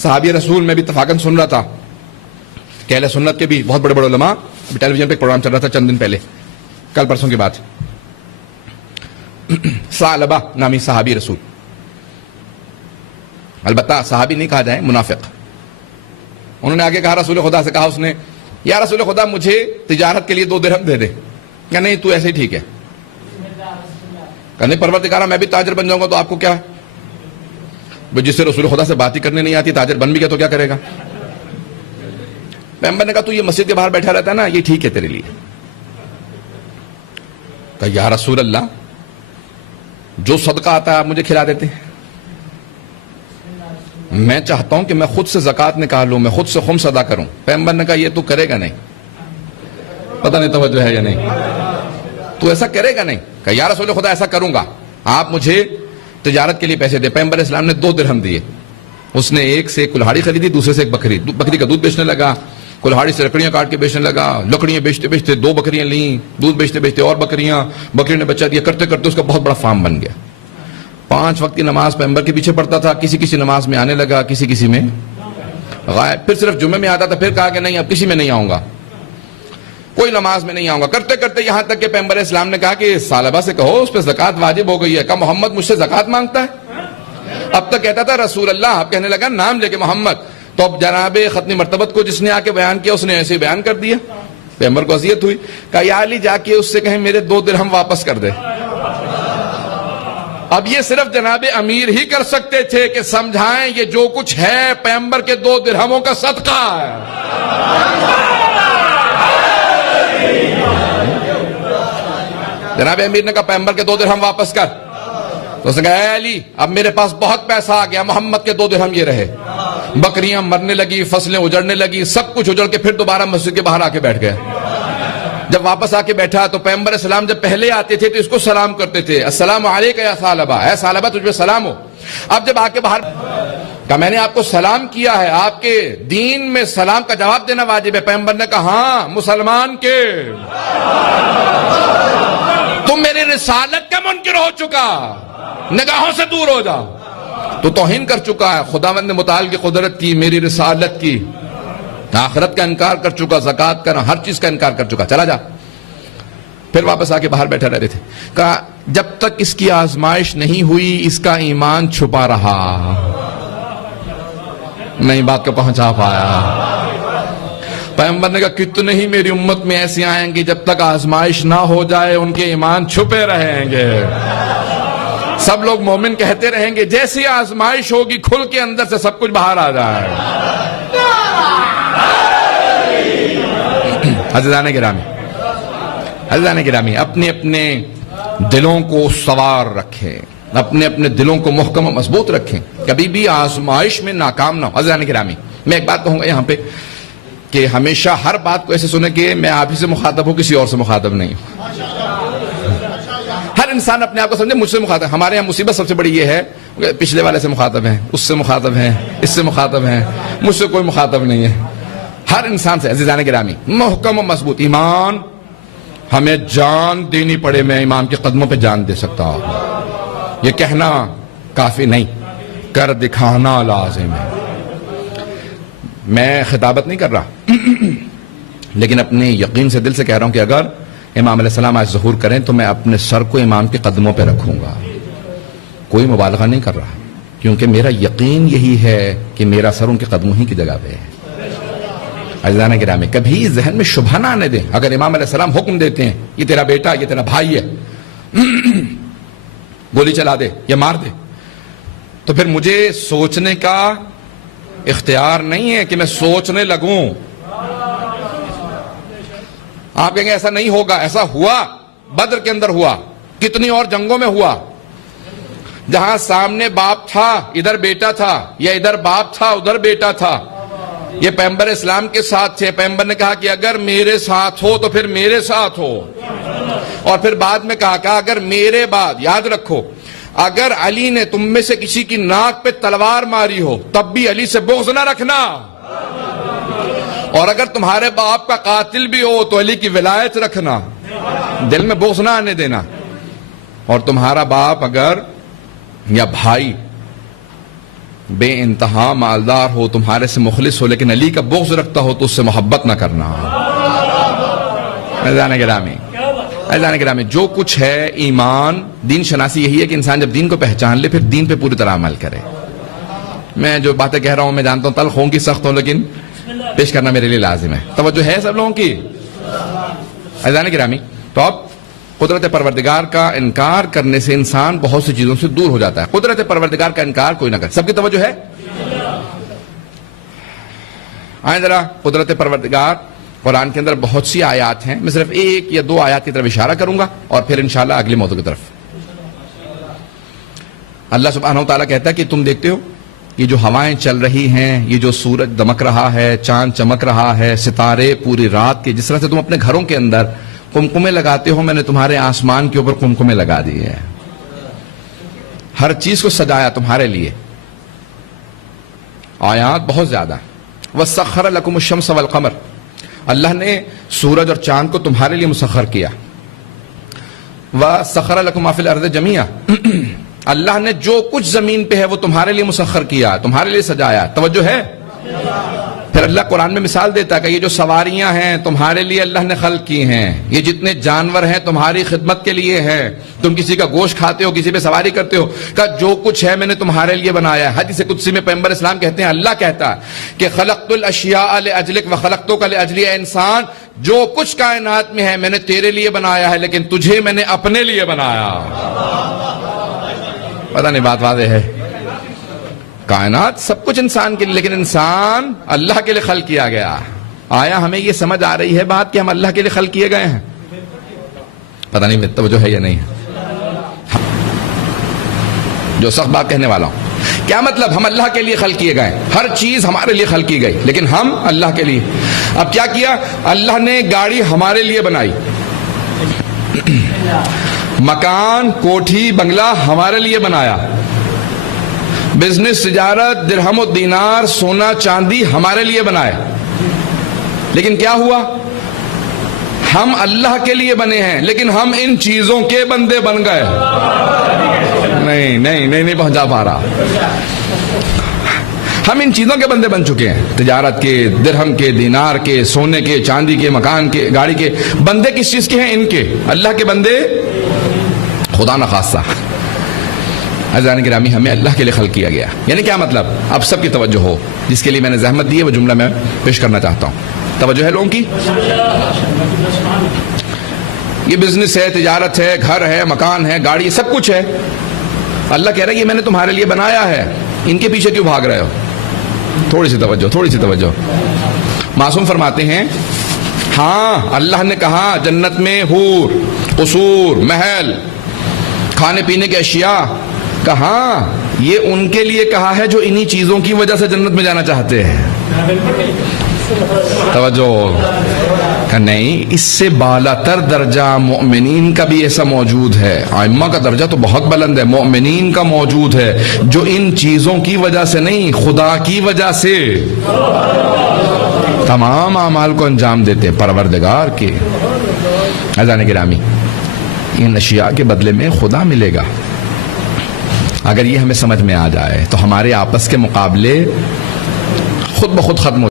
صحابی رسول میں بھی اتفاقاً سن رہا تھا کہ اہل سنت کے بھی بہت بڑے بڑے علماء، ٹیلی ویژن پہ ایک پروگرام چل رہا تھا چند دن پہلے، کل پرسوں کی بات، ثعلبہ نامی صحابی رسول، البتہ صحابی نہیں کہا جائے، منافق، انہوں نے آگے کہا رسول خدا سے، کہا اس نے یا رسول خدا مجھے تجارت کے لیے 2 درہم دے دے، کہ نہیں تو ایسے ہی ٹھیک ہے، کہ نہیں پروردگارہ میں بھی تاجر بن جاؤں گا تو آپ کو کیا، جس سے رسول خدا سے بات ہی کرنے نہیں آتی تاجر بن بھی گیا تو کیا کرے گا؟ پیغمبر نے کہا تو یہ مسجد کے باہر بیٹھا رہتا ہے نا، یہ ٹھیک ہے تیرے لیے، کہا یا رسول اللہ جو صدقہ آتا ہے آپ مجھے کھلا دیتے ہیں، میں چاہتا ہوں کہ میں خود سے زکوٰۃ نکالوں، میں خود سے خمس ادا کروں۔ پیغمبر نے کہا یہ تو کرے گا نہیں، پتہ نہیں توجہ ہے یا نہیں، تو ایسا کرے گا نہیں، کہا یا رسول خدا ایسا کروں گا، آپ مجھے تجارت کے لیے پیسے دے۔ پیغمبر اسلام نے 2 درہم دیے، اس نے ایک سے ایک کلہاڑی خریدی، دوسرے سے ایک بکری کا دودھ بیچنے لگا، کلہاڑی سے لکڑیاں کاٹ کے بیچنے لگا، لکڑیاں بیچتے بیچتے 2 بکریاں لیں، دودھ بیچتے بیچتے اور بکری نے بچہ دیا، کرتے کرتے اس کا بہت بڑا فارم بن گیا۔ 5 وقت کی نماز پیغمبر کے پیچھے پڑھتا تھا، کسی نماز میں آنے لگا، کسی میں غائب، پھر صرف جمعے میں آتا تھا، پھر کہا کہ نہیں اب کسی میں نہیں آؤں گا، کوئی نماز میں نہیں آؤں گا، کرتے کرتے یہاں تک کہ پیغمبر اسلام نے کہا کہ ثعلبہ سے کہو اس پہ زکوٰۃ واجب ہو گئی ہے۔ کہا محمد مجھ سے زکوٰۃ مانگتا ہے؟ اب تک کہتا تھا رسول اللہ، اب کہنے لگا نام لے کے محمد، تو اب جناب ختنی مرتبت کو جس نے آ کے بیان کیا اس نے ایسے بیان کر دیا۔ پیغمبر کو اذیت ہوئی، کہا یا علی جا کے اس سے کہیں میرے 2 درہم واپس کر دے۔ اب یہ صرف جناب امیر ہی کر سکتے تھے کہ سمجھائیں یہ جو کچھ ہے پیغمبر کے 2 درہموں کا صدقہ ہے۔ جناب امیر نے کہا پیغمبر کے 2 درہم واپس کر، تو اس نے کہا اے علی اب میرے پاس بہت پیسہ آ گیا، محمد کے 2 درہم یہ رہے۔ بکریاں مرنے لگی، فصلیں اجڑنے لگی، سب کچھ اجڑ کے پھر دوبارہ مسجد کے باہر آ کے بیٹھ گئے۔ جب واپس آ کے بیٹھا تو پیغمبر اسلام جب پہلے آتے تھے تو اس کو سلام کرتے تھے، السلام علیکم یا ثعلبہ، اے ثعلبہ تجھ پہ سلام ہو۔ اب جب آ کے باہر کہا میں نے آپ کو سلام کیا ہے، آپ کے دین میں سلام کا جواب دینا واجب ہے۔ پیغمبر نے کہا ہاں مسلمان کے، تم میری رسالت کا منکر ہو چکا، نگاہوں سے دور ہو جاؤ، تو توہین کر چکا ہے خداوند متعال کی قدرت کی، میری رسالت کی، آخرت کا انکار کر چکا، زکوٰۃ کا، ہر چیز کا انکار کر چکا، چلا جا۔ پھر واپس آ کے باہر بیٹھا رہتے تھے۔ کہا جب تک اس کی آزمائش نہیں ہوئی اس کا ایمان چھپا رہا، نہیں بات کو پہنچا پایا۔ پیغمبر نے کہا کتنے ہی میری امت میں ایسے آئیں گے جب تک آزمائش نہ ہو جائے ان کے ایمان چھپے رہیں گے، سب لوگ مومن کہتے رہیں گے، جیسی آزمائش ہوگی کھل کے اندر سے سب کچھ باہر آ جائے۔ عزیزان گرامی اپنے اپنے دلوں کو سوار رکھیں، اپنے اپنے دلوں کو محکم و مضبوط رکھیں، کبھی بھی آزمائش میں ناکام نہ ہو۔ عزیزان گرامی میں ایک بات کہوں گا یہاں پہ کہ ہمیشہ ہر بات کو ایسے سنیں کہ میں آپ ہی سے مخاطب ہوں، کسی اور سے مخاطب نہیں ہوں۔ ہر انسان اپنے آپ کو سمجھے مجھ سے مخاطب۔ ہمارے یہاں مصیبت سب سے بڑی یہ ہے کہ پچھلے والے سے مخاطب ہیں، اس سے مخاطب ہیں، اس سے مخاطب ہیں، مجھ سے کوئی مخاطب نہیں ہے۔ ہر انسان سے عزیزان گرامی محکم و مضبوط ایمان، ہمیں جان دینی پڑے میں امام کے قدموں پہ جان دے سکتا ہوں، یہ کہنا کافی نہیں، کر دکھانا لازم ہے۔ میں خطابت نہیں کر رہا لیکن اپنے یقین سے دل سے کہہ رہا ہوں کہ اگر امام علیہ السلام آج ظہور کریں تو میں اپنے سر کو امام کے قدموں پہ رکھوں گا، کوئی مبالغہ نہیں کر رہا، کیونکہ میرا یقین یہی ہے کہ میرا سر ان کے قدموں ہی کی جگہ پہ ہے۔ عزیزان گرامی کبھی ذہن میں شبہ نہ آنے دیں، اگر امام علیہ السلام حکم دیتے ہیں یہ تیرا بیٹا، یہ تیرا بھائی ہے، گولی چلا دے یا مار دے، تو پھر مجھے سوچنے کا اختیار نہیں ہے کہ میں سوچنے لگوں۔ آپ کہیں گے ایسا نہیں ہوگا، ایسا ہوا، بدر کے اندر ہوا، کتنی اور جنگوں میں ہوا، جہاں سامنے باپ تھا ادھر بیٹا تھا، یا ادھر باپ تھا ادھر بیٹا تھا، یہ پیغمبر اسلام کے ساتھ تھے۔ پیغمبر نے کہا کہ اگر میرے ساتھ ہو تو پھر میرے ساتھ ہو، اور پھر بعد میں کہا کہ اگر میرے بعد، یاد رکھو اگر علی نے تم میں سے کسی کی ناک پہ تلوار ماری ہو تب بھی علی سے بغض نہ رکھنا، اور اگر تمہارے باپ کا قاتل بھی ہو تو علی کی ولایت رکھنا، دل میں بغض نہ آنے دینا، اور تمہارا باپ اگر یا بھائی بے انتہا مالدار ہو، تمہارے سے مخلص ہو، لیکن علی کا بغض رکھتا ہو تو اس سے محبت نہ کرنا۔ عزیزان گرامی، جو کچھ ہے ایمان، دین شناسی یہی ہے کہ انسان جب دین کو پہچان لے پھر دین پہ پوری طرح عمل کرے۔ میں جو باتیں کہہ رہا ہوں میں جانتا ہوں تلخ ہوں گی، سخت ہوں، لیکن پیش کرنا میرے لیے لازم ہے۔ توجہ ہے سب لوگوں کی؟ عزیزان گرامی، تو اب قدرت پروردگار کا انکار کرنے سے انسان بہت سی چیزوں سے دور ہو جاتا ہے۔ قدرت پروردگار کا انکار کوئی نہ کرے۔ سب کی توجہ ہے؟ آئیں ذرا، قدرت پروردگار قرآن کے اندر بہت سی آیات ہیں، میں صرف ایک یا دو آیات کی طرف اشارہ کروں گا اور پھر انشاءاللہ اگلے موضوع کی طرف۔ اللہ سبحانہ و تعالیٰ کہتا ہے کہ تم دیکھتے ہو یہ جو ہوائیں چل رہی ہیں، یہ جو سورج دمک رہا ہے، چاند چمک رہا ہے، ستارے پوری رات کے، جس طرح سے تم اپنے گھروں کے اندر قمقمے لگاتے ہو، میں نے تمہارے آسمان کے اوپر قمقمے لگا دیے ہیں۔ ہر چیز کو سجایا تمہارے لیے۔ آیات بہت زیادہ۔ وَسَخَّرَ لَكُمُ الشَّمْسَ وَالْقَمَرَ، اللہ نے سورج اور چاند کو تمہارے لیے مسخر کیا۔ وَسَخَّرَ لَكُمْ مَا فِي الْأَرْضِ جَمِيعًا، اللہ نے جو کچھ زمین پہ ہے وہ تمہارے لیے مسخر کیا، تمہارے لیے سجایا۔ توجہ ہے؟ پھر اللہ قرآن میں مثال دیتا ہے کہ یہ جو سواریاں ہیں تمہارے لیے اللہ نے خلق کی ہیں، یہ جتنے جانور ہیں تمہاری خدمت کے لیے ہیں، تم کسی کا گوشت کھاتے ہو، کسی پہ سواری کرتے ہو، کہ جو کچھ ہے میں نے تمہارے لیے بنایا ہے۔ حدیث قدسی میں پیغمبر اسلام کہتے ہیں، اللہ کہتا ہے کہ خلقت الاشیاء لاجلک وخلقتک لاجلی، اے انسان جو کچھ کائنات میں ہے میں نے تیرے لیے بنایا ہے، لیکن تجھے میں نے اپنے لیے بنایا۔ پتہ نہیں بات واضح ہے؟ کائنات سب کچھ انسان کے لیے، لیکن انسان اللہ کے لیے خلق کیا گیا۔ آیا ہمیں یہ سمجھ آ رہی ہے بات کہ ہم اللہ کے لیے خلق کیے گئے ہیں؟ پتہ نہیں توجہ ہے یا نہیں؟ جو سخت بات کہنے والا ہوں، کیا مطلب؟ ہم اللہ کے لیے خلق کیے گئے، ہر چیز ہمارے لیے خلق کی گئی، لیکن ہم اللہ کے لیے۔ اب کیا کیا؟ اللہ نے گاڑی ہمارے لیے بنائی، مکان کوٹھی بنگلہ ہمارے لیے بنایا، بزنس تجارت درہم و دینار سونا چاندی ہمارے لیے بنائے، لیکن کیا ہوا؟ ہم اللہ کے لیے بنے ہیں لیکن ہم ان چیزوں کے بندے بن گئے۔ نہیں پہنچا پا رہا۔ ہم ان چیزوں کے بندے بن چکے ہیں، تجارت کے، درہم کے، دینار کے، سونے کے، چاندی کے، مکان کے، گاڑی کے۔ بندے کس چیز کے ہیں؟ ان کے۔ اللہ کے بندے خدا نخواستہ۔ عزیزان گرامی، ہمیں اللہ کے لیے خلق کیا گیا، یعنی کیا مطلب؟ اب سب کی توجہ ہو، جس کے لیے میں نے زحمت دی ہے وہ جملہ میں پیش کرنا چاہتا ہوں۔ توجہ ہے لوگوں کی؟ یہ بزنس ہے، تجارت ہے، گھر ہے، مکان ہے، گاڑی، سب کچھ ہے۔ اللہ کہہ رہا ہے یہ میں نے تمہارے لیے بنایا ہے، ان کے پیچھے کیوں بھاگ رہے ہو؟ تھوڑی سی توجہ۔ معصوم فرماتے ہیں، ہاں اللہ نے کہا جنت میں حور، قصور، محل، کھانے پینے کے اشیاء، کہاں یہ ان کے لیے کہا ہے جو انہی چیزوں کی وجہ سے جنت میں جانا چاہتے ہیں۔ توجہ کہ نہیں، اس سے بالا تر درجہ مومنین کا بھی ایسا موجود ہے۔ ائمہ کا درجہ تو بہت بلند ہے، مومنین کا موجود ہے جو ان چیزوں کی وجہ سے نہیں، خدا کی وجہ سے تمام اعمال کو انجام دیتے ہیں، پروردگار کے۔ عزیزان گرامی، ان اشیاء کے بدلے میں خدا ملے گا۔ اگر یہ ہمیں سمجھ میں آ جائے تو ہمارے آپس کے مقابلے خود بخود ختم ہو